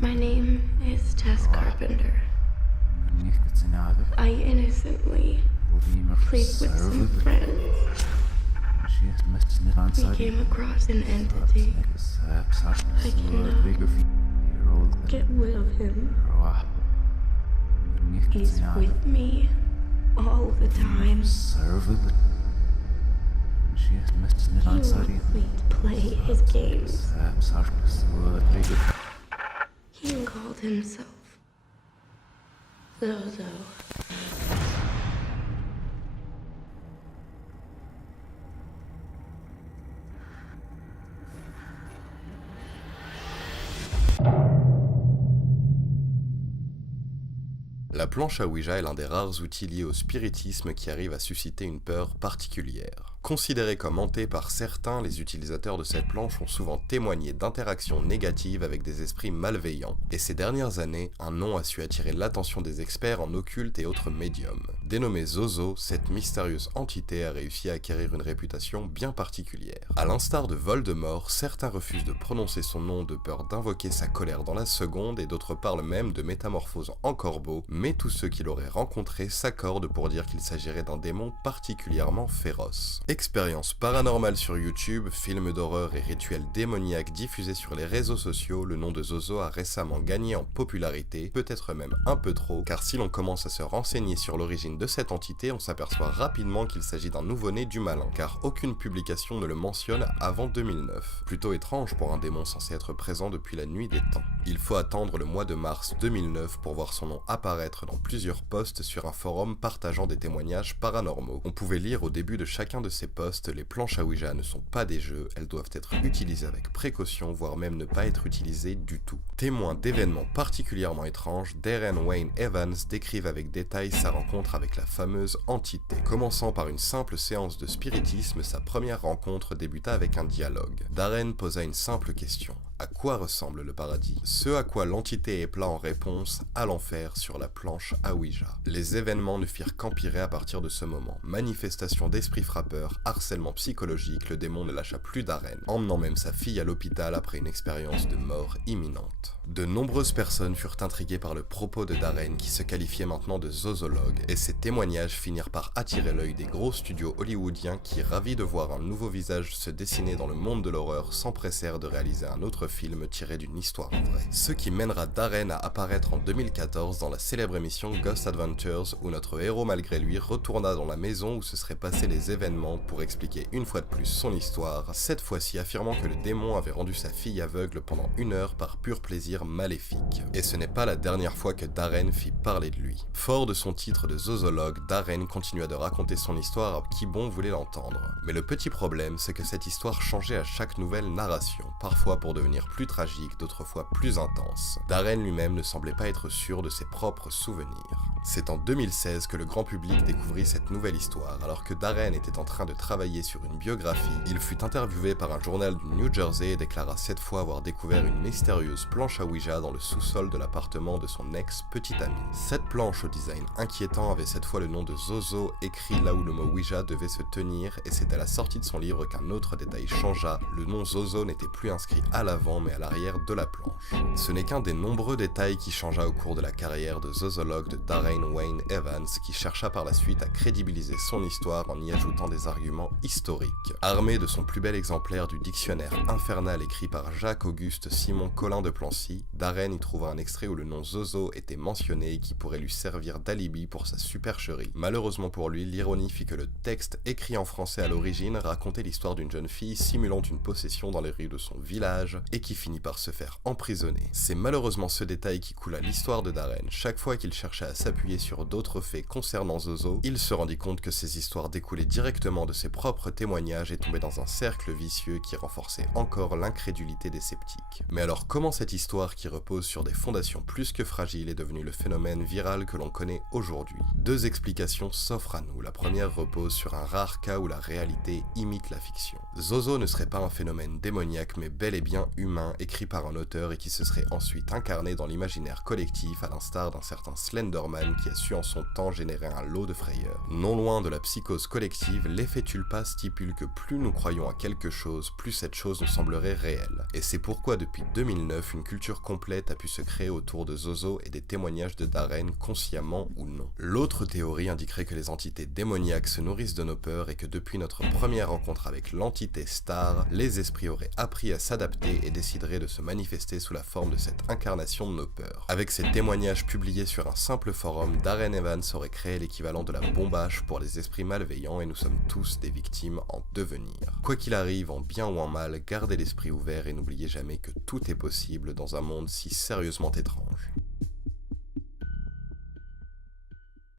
My name is Tess Carpenter. I innocently played with some friends. We came across an entity. I cannot get rid of him. He's with me all the time. We play his games. He called himself Zozo. La planche à Ouija est l'un des rares outils liés au spiritisme qui arrive à susciter une peur particulière. Considérée comme hantée par certains, les utilisateurs de cette planche ont souvent témoigné d'interactions négatives avec des esprits malveillants, et ces dernières années, un nom a su attirer l'attention des experts en occulte et autres médiums. Dénommée Zozo, cette mystérieuse entité a réussi à acquérir une réputation bien particulière. À l'instar de Voldemort, certains refusent de prononcer son nom de peur d'invoquer sa colère dans la seconde, et d'autres parlent même de métamorphose en corbeau, mais tous ceux qui l'auraient rencontré s'accordent pour dire qu'il s'agirait d'un démon particulièrement féroce. Expériences paranormales sur YouTube, films d'horreur et rituels démoniaques diffusés sur les réseaux sociaux, le nom de Zozo a récemment gagné en popularité, peut-être même un peu trop, car si l'on commence à se renseigner sur l'origine de cette entité, on s'aperçoit rapidement qu'il s'agit d'un nouveau-né du malin, car aucune publication ne le mentionne avant 2009. Plutôt étrange pour un démon censé être présent depuis la nuit des temps. Il faut attendre le mois de mars 2009 pour voir son nom apparaître dans plusieurs posts sur un forum partageant des témoignages paranormaux. On pouvait lire au début de chacun de ces posts: les planches à Ouija ne sont pas des jeux, elles doivent être utilisées avec précaution, voire même ne pas être utilisées du tout. Témoin d'événements particulièrement étranges, Darren Wayne Evans décrivent avec détail sa rencontre avec la fameuse entité. Commençant par une simple séance de spiritisme, sa première rencontre débuta avec un dialogue. Darren posa une simple question: à quoi ressemble le paradis? Ce à quoi l'entité épela en réponse: à l'enfer sur la planche à Ouija. Les événements ne firent qu'empirer à partir de ce moment. Manifestation d'esprits frappeurs, harcèlement psychologique, le démon ne lâcha plus Darren, emmenant même sa fille à l'hôpital après une expérience de mort imminente. De nombreuses personnes furent intriguées par le propos de Darren, qui se qualifiait maintenant de zozologue, et ces témoignages finirent par attirer l'œil des gros studios hollywoodiens qui, ravis de voir un nouveau visage se dessiner dans le monde de l'horreur, s'empressèrent de réaliser un autre film tiré d'une histoire vraie. Ce qui mènera Darren à apparaître en 2014 dans la célèbre émission Ghost Adventures, où notre héros malgré lui retourna dans la maison où se seraient passés les événements pour expliquer une fois de plus son histoire, cette fois-ci affirmant que le démon avait rendu sa fille aveugle pendant 1 heure par pur plaisir maléfique. Et ce n'est pas la dernière fois que Darren fit parler de lui. Fort de son titre de zozologue, Darren continua de raconter son histoire à qui bon voulait l'entendre. Mais le petit problème, c'est que cette histoire changeait à chaque nouvelle narration, parfois pour devenir plus tragique, d'autres fois plus intense. Darren lui-même ne semblait pas être sûr de ses propres souvenirs. C'est en 2016 que le grand public découvrit cette nouvelle histoire. Alors que Darren était en train de travailler sur une biographie, il fut interviewé par un journal du New Jersey et déclara cette fois avoir découvert une mystérieuse planche à Ouija dans le sous-sol de l'appartement de son ex-petite amie. Cette planche au design inquiétant avait cette fois le nom de Zozo écrit là où le mot Ouija devait se tenir, et c'est à la sortie de son livre qu'un autre détail changea. Le nom Zozo n'était plus inscrit à l'avant mais à l'arrière de la planche. Ce n'est qu'un des nombreux détails qui changea au cours de la carrière de zozologue de Darren Wayne Evans, qui chercha par la suite à crédibiliser son histoire en y ajoutant des arguments historiques. Armé de son plus bel exemplaire du dictionnaire infernal écrit par Jacques-Auguste Simon Collin de Plancy, Darren y trouva un extrait où le nom Zozo était mentionné et qui pourrait lui servir d'alibi pour sa supercherie. Malheureusement pour lui, l'ironie fit que le texte écrit en français à l'origine racontait l'histoire d'une jeune fille simulant une possession dans les rues de son village et qui finit par se faire emprisonner. C'est malheureusement ce détail qui coula l'histoire de Darren. Chaque fois qu'il chercha à s'appuyer sur d'autres faits concernant Zozo, il se rendit compte que ces histoires découlaient directement de ses propres témoignages et tombaient dans un cercle vicieux qui renforçait encore l'incrédulité des sceptiques. Mais alors comment cette histoire qui repose sur des fondations plus que fragiles est devenue le phénomène viral que l'on connaît aujourd'hui? Deux explications s'offrent à nous. La première repose sur un rare cas où la réalité imite la fiction. Zozo ne serait pas un phénomène démoniaque mais bel et bien humain écrit par un auteur et qui se serait ensuite incarné dans l'imaginaire collectif à l'instar d'un certain Slenderman qui a su en son temps générer un lot de frayeur. Non loin de la psychose collective, l'effet Tulpa stipule que plus nous croyons à quelque chose, plus cette chose nous semblerait réelle. Et c'est pourquoi depuis 2009, une culture complète a pu se créer autour de Zozo et des témoignages de Darren, consciemment ou non. L'autre théorie indiquerait que les entités démoniaques se nourrissent de nos peurs et que depuis notre première rencontre avec l'entité Star, les esprits auraient appris à s'adapter et décideraient de se manifester sous la forme de cette incarnation de nos peurs. Avec ces témoignages publiés sur un simple forum, Darren Evans aurait créé l'équivalent de la bombache pour les esprits malveillants et nous sommes tous des victimes en devenir. Quoi qu'il arrive, en bien ou en mal, gardez l'esprit ouvert et n'oubliez jamais que tout est possible dans un monde si sérieusement étrange.